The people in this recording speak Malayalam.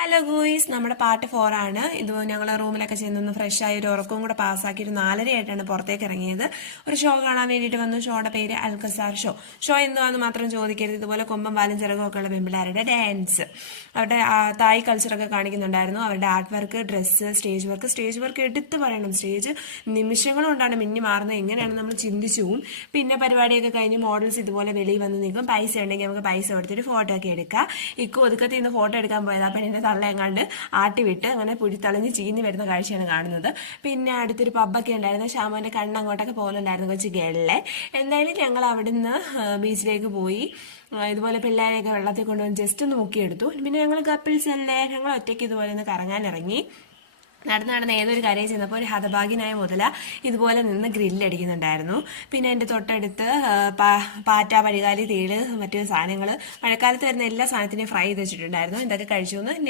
ഹലോ ഗൂയിസ്, നമ്മുടെ പാർട്ട് 4 ആണ് ഇത്. ഞങ്ങൾ റൂമിലൊക്കെ ചെന്നൊന്ന് ഫ്രഷ് ആയി ഒരു ഉറക്കവും കൂടെ പാസ്സാക്കി ഒരു 4:30 പുറത്തേക്ക് ഇറങ്ങിയത്. ഒരു ഷോ കാണാൻ വേണ്ടിയിട്ട് വന്നു. ഷോയുടെ പേര് അൽക്കസാർ ഷോ എന്തുവാന്ന് മാത്രം ചോദിക്കരുത്. ഇതുപോലെ കൊമ്പം പാലും ചിറകും ഒക്കെ ഉള്ള പെൺപിള്ളേരുടെ ഡാൻസ്, അവരുടെ തായ് കൾച്ചറൊക്കെ കാണിക്കുന്നുണ്ടായിരുന്നു. അവരുടെ art work, dress, stage work എടുത്ത് പറയണം. സ്റ്റേജ് നിമിഷങ്ങൾ കൊണ്ടാണ് മിന്നി മാറുന്നത്. എങ്ങനെയാണ് നമ്മൾ ചിന്തിച്ചു പോവും. പിന്നെ പരിപാടിയൊക്കെ കഴിഞ്ഞ് മോഡൽസ് ഇതുപോലെ വെളിയിൽ വന്ന് നിൽക്കും. പൈസ ഉണ്ടെങ്കിൽ നമുക്ക് പൈസ കൊടുത്തിട്ട് ഫോട്ടോ ഒക്കെ എടുക്കാം. ഒതുക്കത്തിൽ നിന്ന് ഫോട്ടോ എടുക്കാൻ പോയത് അപ്പം എന്നെ തള്ളയെങ്ങാണ്ട് ആട്ടി വിട്ട് അങ്ങനെ പുഴിത്തളഞ്ഞ് ചീഞ്ഞ് വരുന്ന കാഴ്ചയാണ് കാണുന്നത്. പിന്നെ അടുത്തൊരു പബ്ബൊക്കെ ഉണ്ടായിരുന്നു. ഷാമോന്റെ കണ്ണ് അങ്ങോട്ടൊക്കെ പോകുന്നുണ്ടായിരുന്നു, കൊച്ചു ഗേളിലെ. എന്തായാലും ഞങ്ങൾ അവിടുന്ന് ബീച്ചിലേക്ക് പോയി. ഇതുപോലെ പിള്ളേരെയൊക്കെ വെള്ളത്തിൽ കൊണ്ടുവന്ന് ജസ്റ്റ് ഒന്ന് മുക്കിയെടുത്തു. പിന്നെ ഞങ്ങൾ കപ്പിൾസ് അല്ലേ, ഞങ്ങൾ ഒറ്റയ്ക്ക് ഇതുപോലെ ഒന്ന് കറങ്ങാൻ ഇറങ്ങി. നടന്ന് ഏതൊരു കരയിൽ ചെന്നപ്പോൾ ഒരു ഹതഭാഗ്യനായ മുതല ഇതുപോലെ നിന്ന് ഗ്രില്ലടിക്കുന്നുണ്ടായിരുന്നു. പിന്നെ എൻ്റെ തൊട്ടടുത്ത് പാറ്റ, പഴികാലി, തേള്, മറ്റു സാധനങ്ങൾ, മഴക്കാലത്ത് വരുന്ന എല്ലാ സാധനത്തിനെയും ഫ്രൈ ചെയ്ത് വെച്ചിട്ടുണ്ടായിരുന്നു. ഇതൊക്കെ കഴിച്ചു. നെക്സ്റ്റ്